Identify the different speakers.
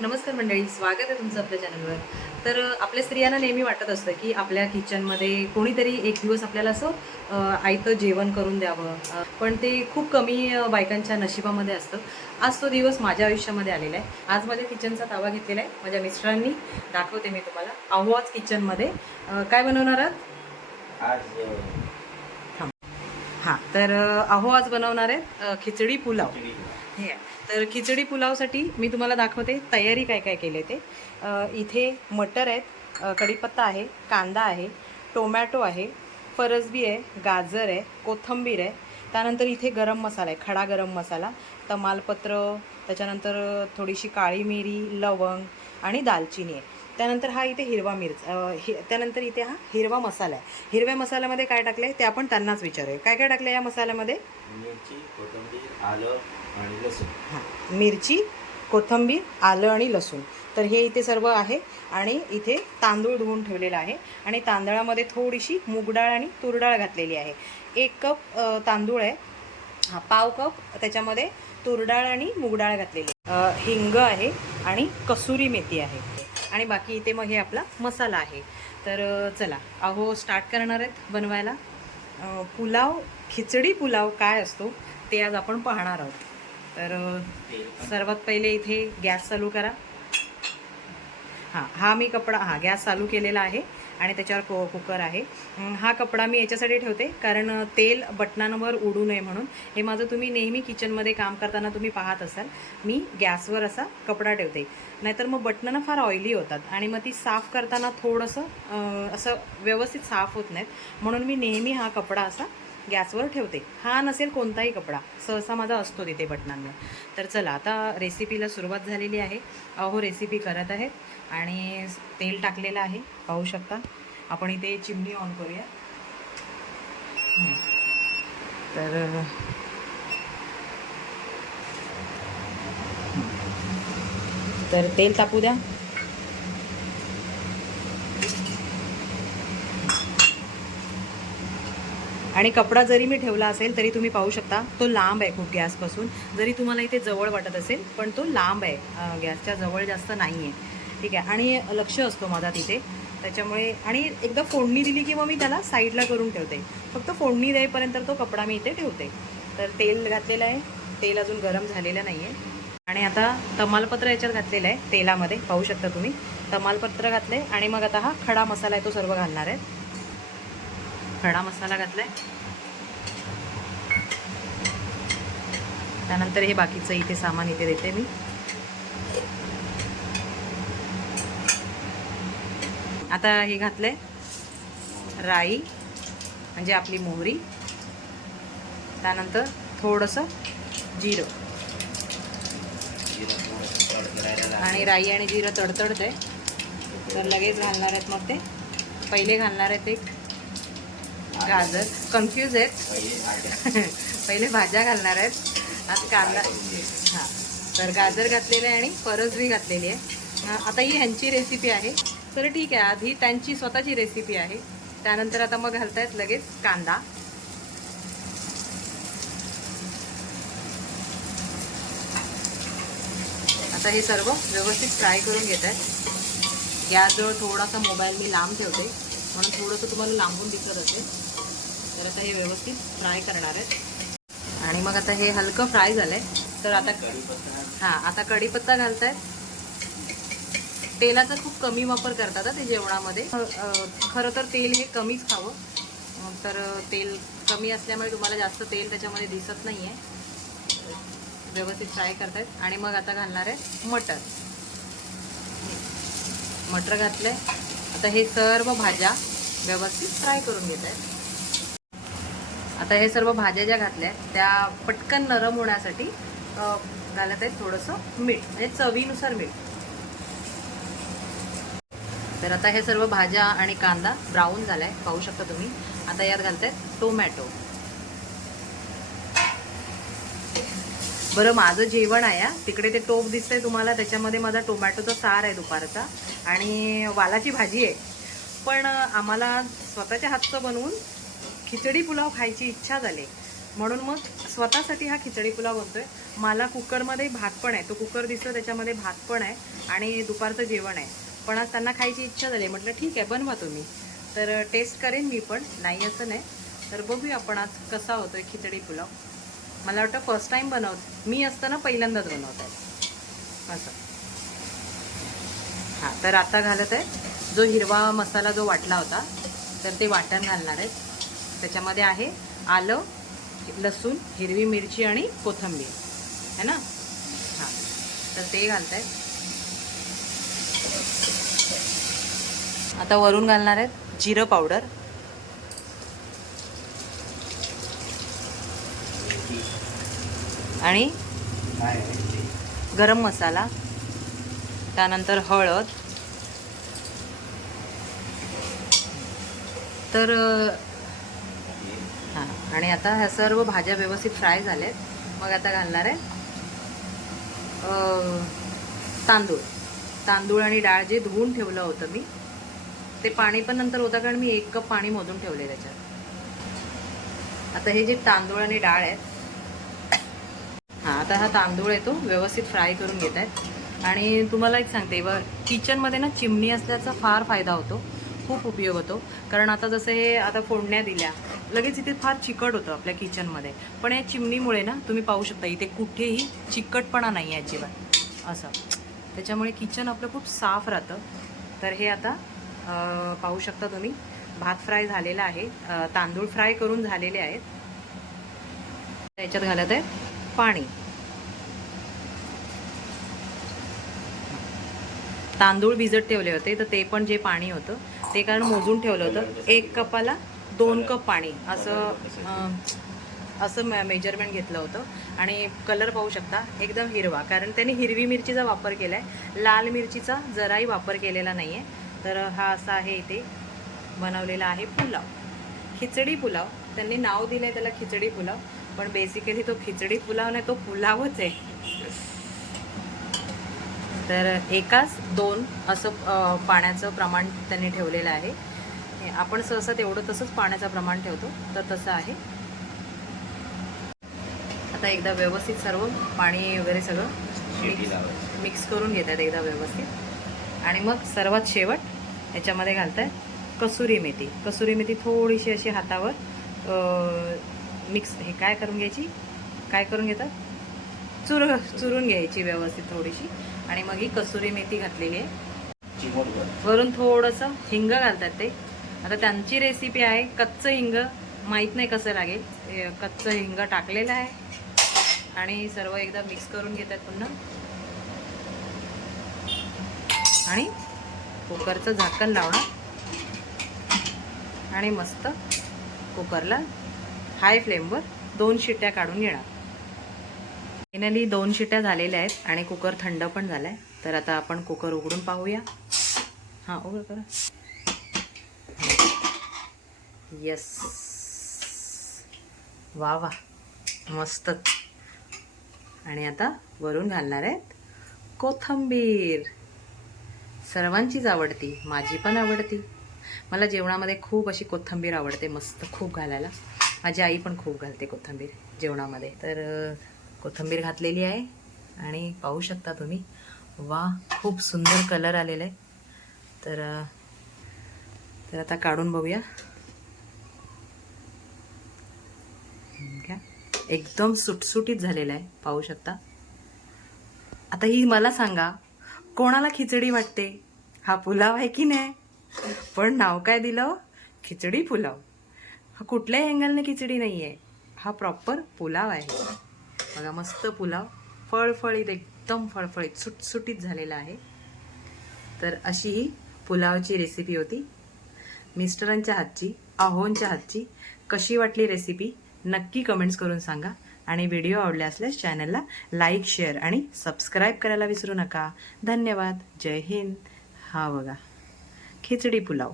Speaker 1: नमस्कार मंडळी स्वागत आहे तुमचं आपल्या चॅनलवर तर आपल्या स्त्रियांना नेहमी वाटत असतं की आपल्या किचनमध्ये कोणीतरी एक दिवस आपल्याला असं आयतं जेवण करून द्यावं. पण ते खूप कमी बायकांच्या नशिबामध्ये असतं. आज तो दिवस माझ्या आयुष्यामध्ये आलेला आहे. आज माझ्या किचनचा ताबा घेतलेला आहे माझ्या मिस्टरांनी. दाखवते मी तुम्हाला. आज किचनमध्ये काय बनवणार आहात?
Speaker 2: आज
Speaker 1: हां. तर अहो आज बनवणार आहेत खिचडी पुलाव. हे आहे. तर खिचडी पुलावसाठी मी तुम्हाला दाखवते तयारी काय काय केले ते. इथे मटर आहेत कढीपत्ता आहे कांदा आहे टोमॅटो आहे फरसबी आहे गाजर आहे कोथंबीर आहे. त्यानंतर इथे गरम मसाला आहे खडा गरम मसाला तमालपत्र त्याच्यानंतर थोडीशी काळी मिरी लवंग आणि दालचिनी आहे. त्यानंतर हा इथे हिरवा मिरच हि त्यानंतर इथे हा हिरवा मसाला आहे. हिरव्या मसाल्यामध्ये काय टाकलं आहे ते आपण त्यांनाच विचारूया. काय काय टाकलं या मसाल्यामध्ये?
Speaker 2: मिरची कोथिंबीर आलं आणि लसूण.
Speaker 1: हां. मिरची कोथिंबीर आलं आणि लसूण. तर हे इथे सर्व आहे आणि इथे तांदूळ धुवून ठेवलेला आहे आणि तांदळामध्ये थोडीशी मूगडाळ आणि तुरडाळ घातलेली आहे. एक कप तांदूळ आहे. हा पाव कप त्याच्यामध्ये तुरडाळ आणि मूगडाळ घातलेली हिंग आहे आणि कसुरी मेथी आहे. आणि बाकी इथे मग हे आपला मसाला आहे. तर चला अहो स्टार्ट करणार आहेत बनवायला. पुलाव खिचडी पुलाव काय असतो ते आज आपण पाहणार आहोत. तर सर्वात पहिले इथे गॅस चालू करा. हां हा मी कपडा हां गॅस चालू केलेला आहे. आणि त्याच्यावर को कुकर आहे. हा कपडा मी याच्यासाठी ठेवते कारण तेल बटनांवर उडू नये म्हणून. हे माझं तुम्ही नेहमी किचनमध्ये काम करताना तुम्ही पाहत असाल. मी गॅसवर असा कपडा ठेवते. नाहीतर मग बटणं फार ऑइली होतात आणि मग ती साफ करताना थोडंसं असं व्यवस्थित साफ होत नाहीत. म्हणून मी नेहमी हा कपडा असा गॅसवर ठेवते. हा नसेल कोणताही कपडा. सहसा माझा असतो तिथे बटनांवर. तर चला आता रेसिपीला सुरुवात झालेली आहे. अहो रेसिपी करत आहेत आणि तेल टाकलेलं आहे. पाहू शकता. आपण इथे चिमणी ऑन करूया. तर तर तेल तापू द्या. आणि कपडा जरी मी ठेवला असेल तरी तुम्ही पाहू शकता तो लांब आहे खूप गॅसपासून. जरी तुम्हाला इथे जवळ वाटत असेल पण तो लांब आहे. गॅसच्या जवळ जास्त नाही आहे ठीक आहे? आणि लक्ष असतो माझा तिथे. त्याच्यामुळे आणि एकदा फोडणी दिली की मग मी त्याला साईडला करून ठेवते. फक्त फोडणी देईपर्यंत तो कपडा मी इथे ठेवते. तर तेल घातलेलं आहे. तेल अजून गरम झालेलं नाही आहे आणि आता तमालपत्र याच्यात घातलेलं आहे तेलामध्ये. पाहू शकता तुम्ही. तमालपत्र घातले आणि मग आता हा खडा मसाला आहे तो सर्व घालणार आहे. खडा मसाला घातलाय. त्यानंतर हे बाकीचं इथे सामान इथे देते मी. आता हे घातलंय राई म्हणजे आपली मोहरी. त्यानंतर थोडंसं जिरं. आणि राई आणि जिरं तडतडते तर लगेच घालणार आहेत मग ते. पहिले घालणार आहेत एक गाजर. कन्फ्यूज आहेत.
Speaker 2: पहिले भाज्या
Speaker 1: घालणार आहेत. आज कांदा. हां. तर गाजर घातलेलं आहे आणि फरसबी घातलेली आहे. आता ही ह्यांची रेसिपी आहे. तर ठीक आहे आधी त्यांची स्वतःची रेसिपी आहे. त्यानंतर आता मग घालतायत लगेच कांदा. आता हे सर्व व्यवस्थित फ्राय करून घेत आहेत. गॅसजवळ थोडासा मोबाईल मी लांब ठेवते. म्हणून थोडंसं तुम्हाला लांबून दिसत असेल. तर आता हे व्यवस्थित फ्राय करणार आहेत. आणि मग आता हे हलकं फ्राय झालंय. तर आता हां आता कढीपत्ता घालतायत. तेलाचा खूप कमी वापर करतात ते जेवणामध्ये. खरं तर तेल हे कमीच खावं. तर तेल कमी असल्यामुळे तुम्हाला जास्त तेल त्याच्यामध्ये दिसत नाही आहे व्यवस्थित फ्राय करतायत. आणि मग आता घालणार आहे मटर. मटर घातलंय. आता हे सर्व भाज्या व्यवस्थित फ्राय करून घेत आहेत आता हे सर्व भाज्या ज्या घातल्या आहेत, त्या पटकन नरम होण्यासाठी घालत आहे थोडंसं मीठ म्हणजे चवीनुसार मीठ. तर आता हे सर्व भाज्या आणि कांदा ब्राऊन झालाय पाहू शकता तुम्ही. आता यात घालतायत टोमॅटो. बरं माझं जेवण आहे तिकडे ते टोप दिसतंय तुम्हाला त्याच्यामध्ये माझा टोमॅटोचा सार आहे दुपारचा आणि वालाची भाजी आहे. पण आम्हाला स्वतःच्या हातचं बनवून खिचडी पुलाव खायची इच्छा झाली. म्हणून मग स्वतःसाठी हा खिचडी पुलाव बनतोय. मला कुकरमध्ये भात पण आहे. तो कुकर दिसतो त्याच्यामध्ये भात पण आहे आणि दुपारचं जेवण आहे. पण आज त्यांना खायची इच्छा झाली. म्हटलं ठीक आहे बनवा तुम्ही. तर टेस्ट करेन मी पण. नाही असं नाही. तर बघूया आपण आज कसा होतोय खिचडी पुलाव. मला वाटतं फर्स्ट टाईम बनवत. मी असताना पहिल्यांदाच बनवत आहे. असं. हां तर आता घालत आहे. जो हिरवा मसाला जो वाटला होता तर ते वाटण घालणार आहेत त्याच्यामध्ये आहे आलं लसूण हिरवी मिरची आणि कोथिंबीर. है ना? हां. तर ते घालत आहेत आता वरून घालणार आहेत जिरं पावडर. आणि गरम मसाला. त्यानंतर हळद. तर आणि आता ह्या सर्व भाज्या व्यवस्थित फ्राय झाल्यात मग आता घालणार आहे तांदूळ. तांदूळ आणि डाळ जे धुवून ठेवलं होतं मी ते पाणी पण नंतर होतं कारण मी एक कप पाणी मोजून ठेवले त्याच्यात. आता हे जे तांदूळ आणि डाळ आहेत हां आता हा तांदूळ आहे तो व्यवस्थित फ्राय करून घेत आहेत. आणि तुम्हाला एक सांगते व किचनमध्ये ना चिमणी असल्याचा फार फायदा होतो खूप उपयोग होतो. कारण आता जसं हे आता फोडण्या दिल्या लगेच इथे फार चिकट होतं आपल्या किचनमध्ये पण या चिमणीमुळे ना तुम्ही पाहू शकता इथे कुठेही चिकटपणा नाही आहे अजिबात. असं. त्याच्यामुळे किचन आपलं खूप साफ राहतं. तर हे आता पाहू शकता तुम्ही. भात फ्राय झालेला आहे. तांदूळ फ्राय करून झालेले आहेत. त्याच्यात घालत आहे पाणी. तांदूळ भिजत ठेवले होते तर ते पण जे पाणी होतं ते कारण मोजून ठेवलं होतं. एक कपाला दोन कप पाणी असं असं मेजरमेंट घेतलं होतं. आणि कलर पाहू शकता एकदम हिरवा कारण त्यांनी हिरवी मिरचीचा वापर केला आहे लाल मिरचीचा जराही वापर केलेला नाही आहे तर हा असा आहे इथे बनवलेला आहे पुलाव. खिचडी पुलाव. त्यांनी नाव दिलं आहे त्याला खिचडी पुलाव पण बेसिकली तो खिचडी पुलाव नाही तो पुलावच आहे. तर एकाच दोन असं पाण्याचं प्रमाण त्यांनी ठेवलेलं आहे. हे आपण सहसा तेवढं तसंच पाण्याचं प्रमाण ठेवतो तर तसं आहे. आता एकदा व्यवस्थित सर्व पाणी वगैरे सगळं
Speaker 2: लावायची.
Speaker 1: मिक्स करून घेतात एकदा व्यवस्थित. आणि मग सर्वात शेवट याच्यामध्ये घालताय कसुरी मेथी. कसुरी मेथी थोडीशी अशी हातावर मिक्स हे काय करून घ्यायची? काय करून घेतात? चुर चुरून घ्यायची व्यवस्थित थोडीशी. आणि मग ही कसुरी मेथी घातलेली आहे. वरून थोडंसं हिंग घालतात ते. आता त्यांची रेसिपी आहे कच्चं हिंग. माहीत नाही कसं लागेल. कच्चं हिंग टाकलेलं आहे. आणि सर्व एकदा मिक्स करून घेतात पुन्हा. आणि कुकरचं झाकण लावणार. आणि मस्त कुकरला हाय फ्लेमवर दोन शिट्ट्या काढून घेणार. फायनली दोन शिट्ट्या झालेल्या आहेत आणि कुकर थंड पण झाला आहे तर आता आपण कुकर उघडून पाहूया. हां उघड करा. येस वा वा. मस्तच आणि आता वरून घालणार आहेत कोथंबीर. सर्वांचीच आवडती माझी पण आवडती. मला जेवणामध्ये खूप अशी कोथिंबीर आवडते मस्त खूप घालायला. माझी आई पण खूप घालते कोथिंबीर जेवणामध्ये. तर कोथंबीर कोथिंबीर घातलेली आहे आणि पाहू शकता तुम्ही. वा खूप सुंदर कलर आलेला आहे. तर तर आता काढून बघूया. घ्या. एकदम सुटसुटीत झालेला आहे पाहू शकता. आता ही मला सांगा कोणाला खिचडी वाटते? हा पुलाव आहे की नाही? पण नाव काय दिलं? खिचडी पुलाव. हा कुठल्याही अँगलने खिचडी नाही आहे हा प्रॉपर पुलाव आहे. बघा मस्त पुलाव. फळफळीत एकदम फळफळीत सुटसुटीत झालेला आहे. तर अशी ही पुलावची रेसिपी होती. मिस्टरांच्या हातची अहोंच्या हातची कशी वाटली रेसिपी नक्की कमेंट्स करून सांगा. आणि व्हिडिओ आवडले असल्यास चॅनलला लाईक शेअर आणि सबस्क्राईब करायला विसरू नका. धन्यवाद. जय हिंद. हा बघा. खिचडी पुलाव.